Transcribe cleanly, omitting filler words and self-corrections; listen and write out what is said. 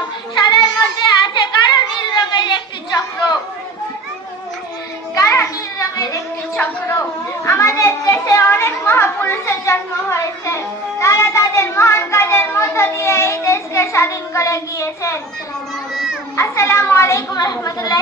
রং, সাদার মধ্যে আছে গাঢ় নীল রঙের একটি চক্র। গাঢ় নীল রঙের একটি চক্র। আমাদের দেশে অনেক মহাপুরুষের জন্ম হয়েছে। তারা তাদের মহান কাজের মধ্য দিয়ে এই দেশকে স্বাধীন করে গিয়েছেন। আসসালামু আলাইকুম রহমতুল্লাহ।